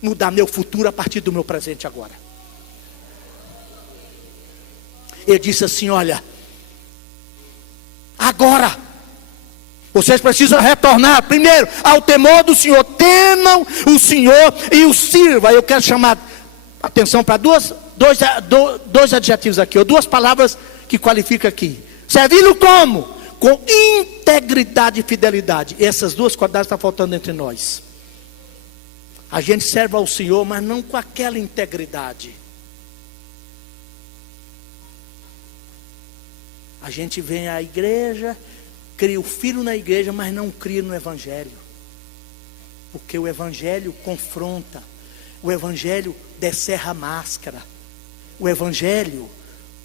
mudar meu futuro a partir do meu presente agora. Ele disse assim, olha, agora, vocês precisam retornar, primeiro, ao temor do Senhor, temam o Senhor e o sirva. Eu quero chamar atenção para dois adjetivos aqui, ou 2 palavras que qualificam aqui. Servi-lo como? Com integridade e fidelidade. Essas 2 qualidades estão faltando entre nós. A gente serve ao Senhor, mas não com aquela integridade. A gente vem à igreja, cria o filho na igreja, mas não cria no Evangelho. Porque o Evangelho confronta, o Evangelho descerra a máscara, o Evangelho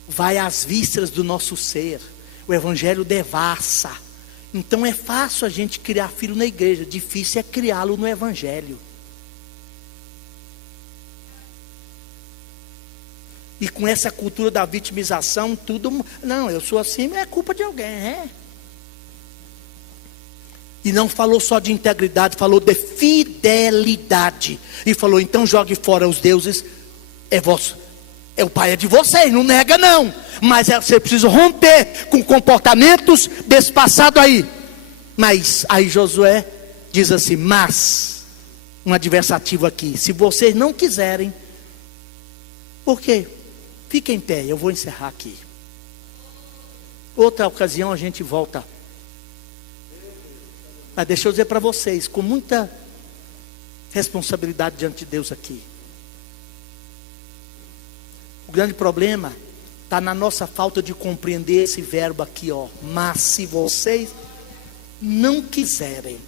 vai às vísceras do nosso ser, o Evangelho devassa. Então é fácil a gente criar filho na igreja, difícil é criá-lo no Evangelho. E com essa cultura da vitimização, tudo, não, eu sou assim, é culpa de alguém, E não falou só de integridade, falou de fidelidade. E falou, então jogue fora os deuses, o pai é de vocês, não nega não. Mas você precisa romper com comportamentos desse passado aí. Mas aí Josué diz assim, mas, um adversativo aqui, se vocês não quiserem, por quê? Fiquem em pé, eu vou encerrar aqui. Outra ocasião a gente volta. Mas deixa eu dizer para vocês, com muita responsabilidade diante de Deus aqui. O grande problema está na nossa falta de compreender esse verbo aqui, ó. Mas se vocês não quiserem.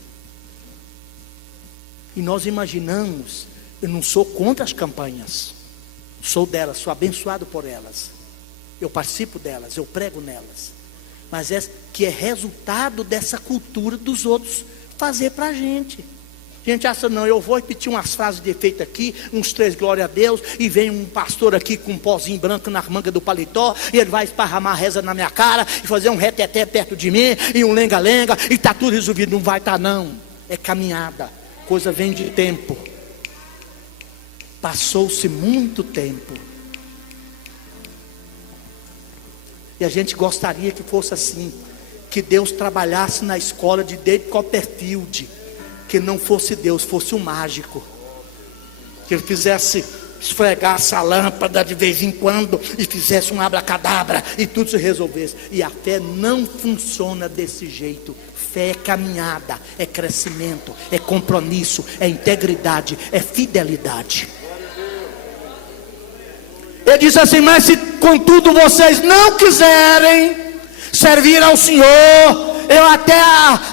E nós imaginamos, eu não sou contra as campanhas. Sou delas, sou abençoado por elas. Eu participo delas, eu prego nelas. Mas que é resultado dessa cultura dos outros fazer para a gente. A gente acha, não, eu vou repetir umas frases de efeito aqui, uns 3 glória a Deus, e vem um pastor aqui com um pozinho branco na manga do paletó, e ele vai esparramar a reza na minha cara, e fazer um reteté perto de mim, e um lenga-lenga, e está tudo resolvido. Não vai estar não, é caminhada, coisa vem de tempo. Passou-se muito tempo. E a gente gostaria que fosse assim, que Deus trabalhasse na escola de David Copperfield, que não fosse Deus, fosse um mágico, que ele fizesse, esfregasse a lâmpada de vez em quando e fizesse um abracadabra e tudo se resolvesse. E a fé não funciona desse jeito. Fé é caminhada, é crescimento, é compromisso, é integridade, é fidelidade. Ele diz assim: mas se contudo vocês não quiserem servir ao Senhor, eu até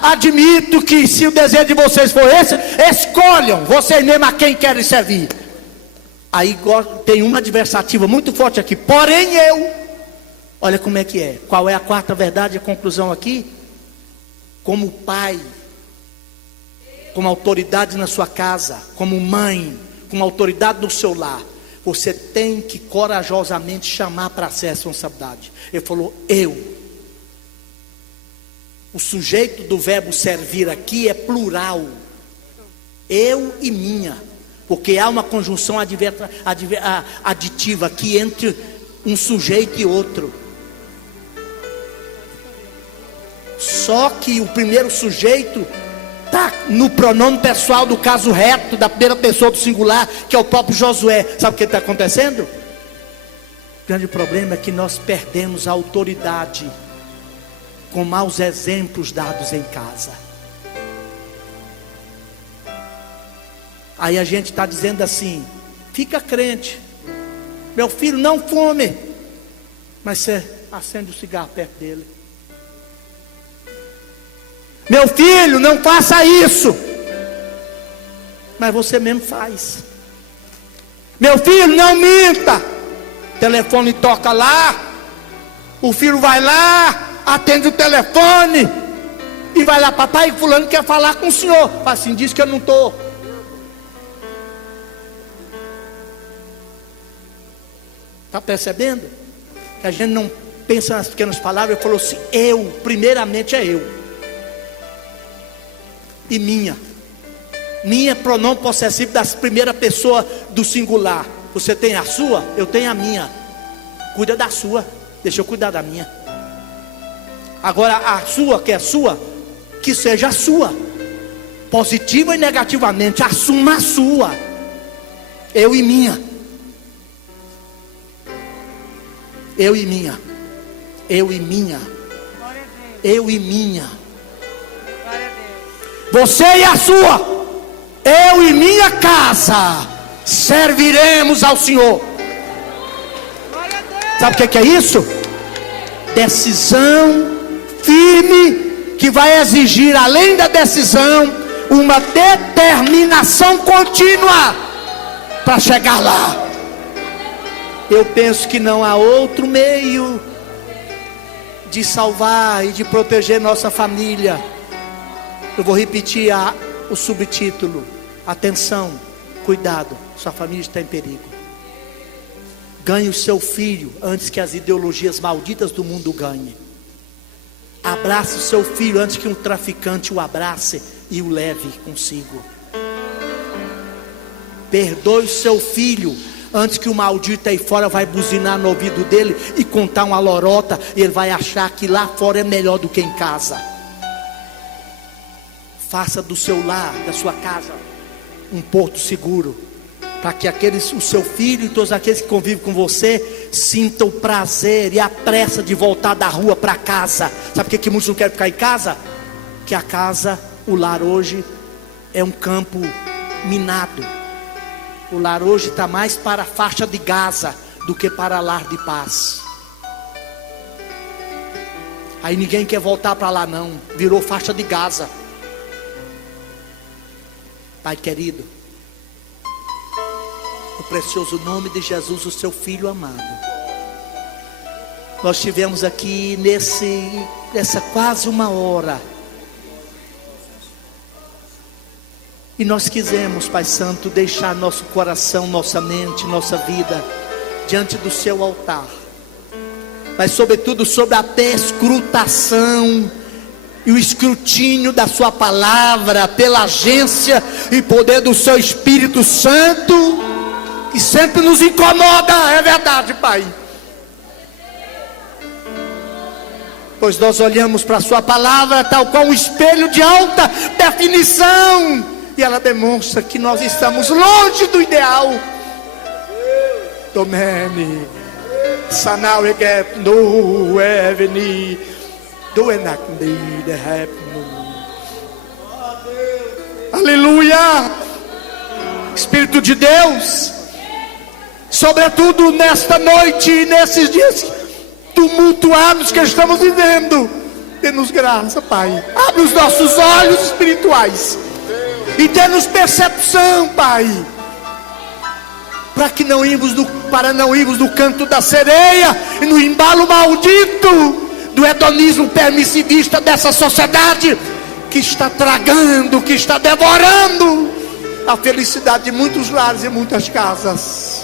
admito que se o desejo de vocês for esse, escolham vocês mesmos a quem querem servir. Aí tem uma adversativa muito forte aqui. Porém eu, olha como é que é. Qual é a quarta verdade, a conclusão aqui? Como pai, como autoridade na sua casa, como mãe, como autoridade no seu lar, você tem que corajosamente chamar para si a responsabilidade. Ele falou eu. O sujeito do verbo servir aqui é plural. Eu e minha. Porque há uma conjunção aditiva aqui entre um sujeito e outro. Só que o primeiro sujeito está no pronome pessoal do caso reto, da primeira pessoa do singular, que é o próprio Josué. Sabe o que está acontecendo? O grande problema é que nós perdemos a autoridade com maus exemplos dados em casa. Aí a gente está dizendo assim: fica crente, meu filho não fume, mas você acende o cigarro perto dele. Meu filho, não faça isso, mas você mesmo faz. Meu filho, não minta. O telefone toca lá, o filho vai lá, atende o telefone e vai lá: papai, fulano quer falar com o senhor. Fala assim: diz que eu não estou. Está percebendo? Que a gente não pensa nas pequenas palavras. Ele falou assim: eu, primeiramente é eu. E minha pronome possessivo da primeira pessoa do singular. Você tem a sua, eu tenho a minha. Cuida da sua, deixa eu cuidar da minha. Agora a sua, que é sua, que seja a sua, positiva e negativamente. Assuma a sua. Eu e minha. Eu e minha. Eu e minha. Eu e minha. Você e a sua. Eu e minha casa serviremos ao Senhor. Sabe o que é isso? Decisão firme, que vai exigir, além da decisão, uma determinação contínua para chegar lá. Eu penso que não há outro meio de salvar e de proteger nossa família. Eu vou repetir o subtítulo: atenção, cuidado, sua família está em perigo. Ganhe o seu filho antes que as ideologias malditas do mundo ganhem. Abrace o seu filho antes que um traficante o abrace e o leve consigo. Perdoe o seu filho antes que o maldito aí fora vai buzinar no ouvido dele e contar uma lorota, e ele vai achar que lá fora é melhor do que em casa. Faça do seu lar, da sua casa, um porto seguro, para que o seu filho e todos aqueles que convivem com você sintam o prazer e a pressa de voltar da rua para casa. Sabe por que muitos não querem ficar em casa? Que a casa, o lar hoje é um campo minado. O lar hoje está mais para a faixa de Gaza do que para lar de paz. Aí ninguém quer voltar para lá não, virou faixa de Gaza. Pai querido, no precioso nome de Jesus, o seu Filho amado, nós tivemos aqui nessa quase uma hora, e nós quisemos, Pai Santo, deixar nosso coração, nossa mente, nossa vida diante do seu altar, mas sobretudo sobre a perscrutação e o escrutínio da sua palavra, pela agência e poder do seu Espírito Santo, e sempre nos incomoda, é verdade, Pai. Pois nós olhamos para a sua palavra tal qual um espelho de alta definição, e ela demonstra que nós estamos longe do ideal. Domene, sanau egep no eveni, do enacni de repno. Aleluia! Espírito de Deus, sobretudo nesta noite e nesses dias tumultuados que estamos vivendo, dê-nos graça, Pai. Abre os nossos olhos espirituais e dê-nos percepção, Pai, para não irmos no canto da sereia e no embalo maldito do hedonismo permissivista dessa sociedade que está tragando, que está devorando a felicidade de muitos lares e muitas casas.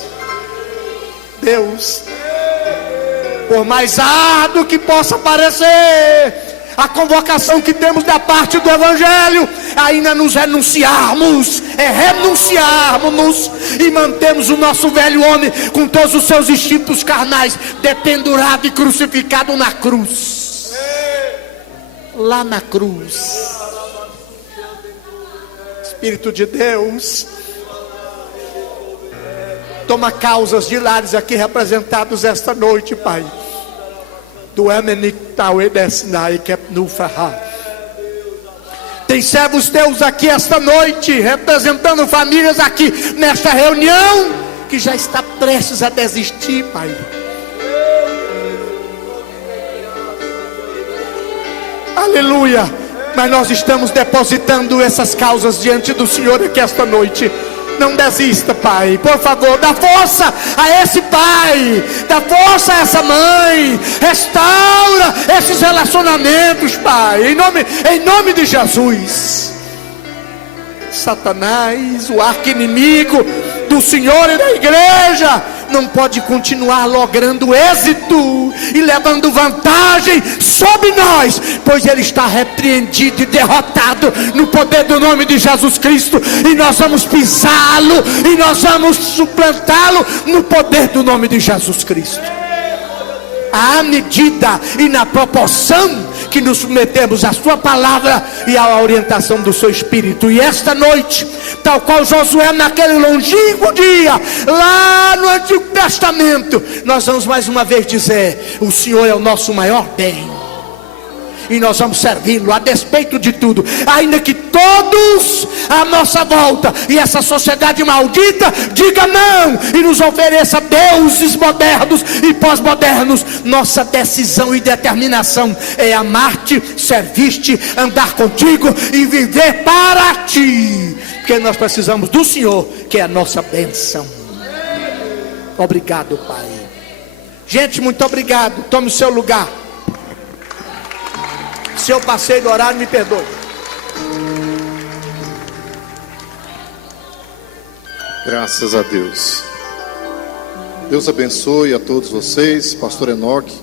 Deus, por mais árduo que possa parecer a convocação que temos da parte do Evangelho, ainda nos renunciarmos e mantemos o nosso velho homem com todos os seus instintos carnais dependurado e crucificado na cruz. Lá na cruz. Espírito de Deus, toma causas de lares aqui representados esta noite, Pai. Do tem servos teus aqui esta noite, representando famílias aqui nesta reunião, que já está prestes a desistir, Pai. Aleluia. Mas nós estamos depositando essas causas diante do Senhor aqui esta noite. Não desista, Pai, por favor, dá força a esse pai, dá força a essa mãe, restaura esses relacionamentos, Pai, em nome de Jesus. Satanás, o arqui-inimigo do Senhor e da igreja, não pode continuar logrando êxito e levando vantagem sobre nós, pois ele está repreendido e derrotado no poder do nome de Jesus Cristo, e nós vamos pisá-lo e nós vamos suplantá-lo no poder do nome de Jesus Cristo. À medida e na proporção que nos submetemos à sua palavra e à orientação do seu Espírito. E esta noite, tal qual Josué naquele longínquo dia, lá no Antigo Testamento, nós vamos mais uma vez dizer: o Senhor é o nosso maior bem, e nós vamos servi-lo a despeito de tudo, ainda que todos à nossa volta e essa sociedade maldita diga não e nos ofereça deuses modernos e pós-modernos. Nossa decisão e determinação é amar-te, servir-te, andar contigo e viver para ti, porque nós precisamos do Senhor, que é a nossa bênção. Obrigado, Pai. Gente, muito obrigado. Tome o seu lugar. Se eu passei do horário, me perdoe. Graças a Deus. Deus abençoe a todos vocês, pastor Enoque.